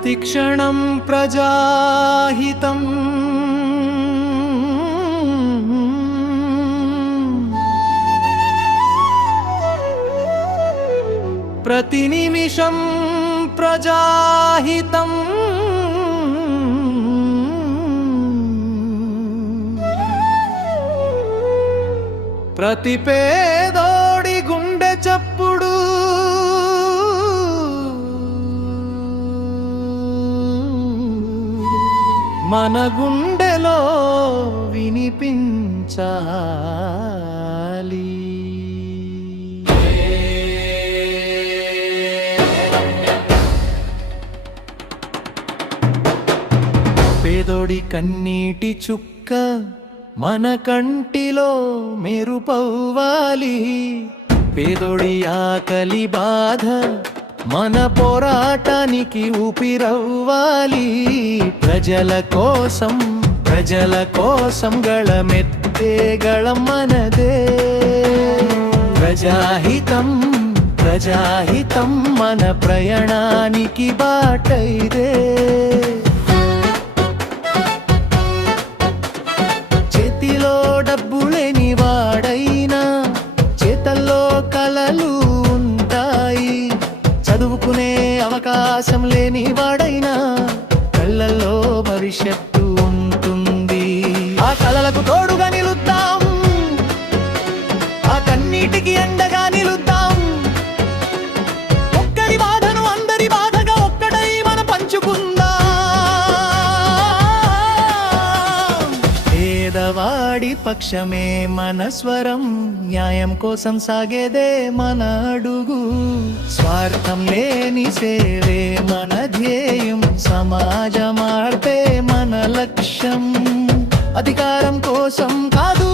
प्रतिक्षणं प्रजाहितं प्रतिनिमिषं प्रजाहितं ప్రతి పేదోడి గుండె చప్పుడు మన గుండెలో వినిపించాలి. పేదోడి కన్నీటి చుక్క మన కంటిలో మెరుపవ్వాలి. పేదోడి ఆకలి బాధ మన పోరాటానికి ఊపిరవ్వాలి. ప్రజల కోసం గళమెత్తే గళం మనదే. ప్రజాహితం మన ప్రయాణానికి బాటైదే. చేతిలో డబ్బు లేని వాడైనా చేతల్లో కలలు ఉంటాయి. చదువుకునే అవకాశం లేని వాడైనా కళ్ళల్లో భవిష్యత్తు ఉంటుంది. ఆ కలలకు తోడుగా నిలుద్దాం, ఆ కన్నీటికి అండగా నిలుద్దాం. ఒక్కరి బాధను అందరి బాధగా ఒక్కడై మన పంచుకుందాం. పేదవాడి పక్షమే మన స్వరం, న్యాయం కోసం సాగేదే మన అడుగు. స్వార్థం లేని సేవే మన ధ్యేయం, సమాజ మార్పే మన లక్ష్యం. అధికారం కోసం కాదు,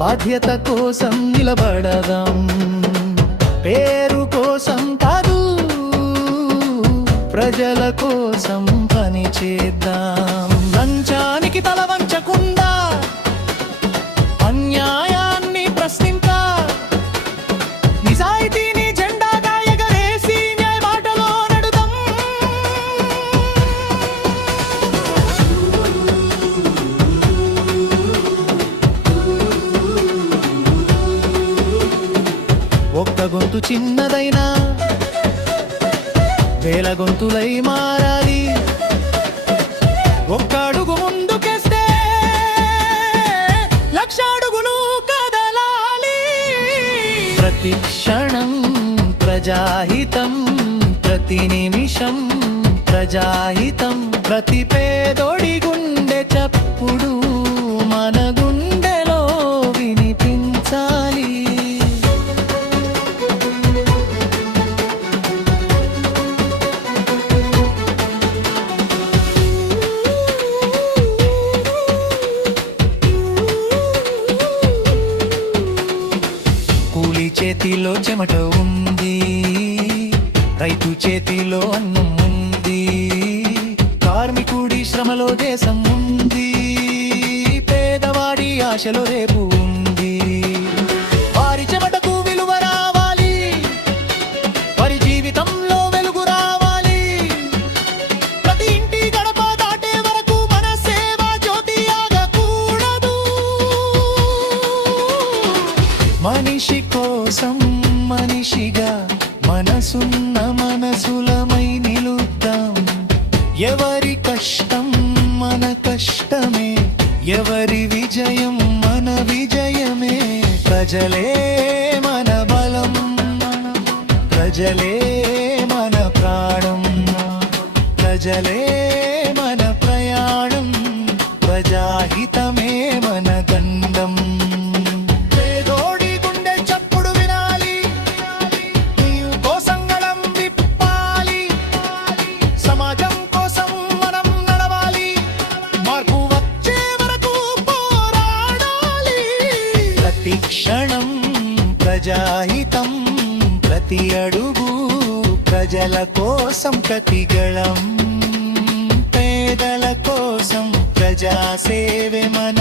బాధ్యత కోసం నిలబడదాం. పేరు కోసం కాదు, ప్రజల కోసం పని చేద్దాం. లంచానికి తల వంచకుండా, అన్యాయాన్ని ప్రశ్నించా, నిజాయితీని జెండాగా ఎగరేసి న్యాయ బాటలో నడుదాం. ఒక్క గొంతు చిన్నదైనా వేల గొంతులై మారాలి. ఒక్క అడుగు ముందుకేస్తే లక్ష అడుగులు కదలాలి. ప్రతి క్షణం ప్రజాహితం, ప్రతి నిమిషం ప్రజాహితం. ప్రతి పేదోడి గుండె చప్పుడు మన గుండెలో వినిపించాలి. కూలి చేతిలో చెమట ఉంది, రైతు చేతిలో అన్నం ఉంది. కార్మికుడి శ్రమలో దేశం ఉంది, పేదవాడి ఆశలో రేపు ఉంది. వారి చెమటకు విలువ రావాలి, వారి జీవితంలో వెలుగు రావాలి. ప్రతి ఇంటి గడప దాటే వరకు మన సేవ జ్యోతి ఆగకూడదు. మనిషి కోసం మనిషిగా మనసున్న మనసులమై నిలుద్దాం. ఎవరి కష్టం మన కష్టమే, ఎవరి విజయం మన విజయమే. ప్రజలే మన బలం, ప్రజలే మన ప్రాణం, ప్రజలే మన ప్రయాణం. ప్రజాహితమే మన గండం. పేదోడి గుండె చప్పుడు వినాలి, నీవు కోసం గళం విప్పాలి. సమాజం కోసం మనం నడవాలి, మార్పు వచ్చే వరకు పోరాడాలి. ప్రతి క్షణం ప్రజాహితం, ప్రతి అడుగు ప్రజల కోసం, ప్రతి గళం పేదల కోసం. ప్రజా సేవే మన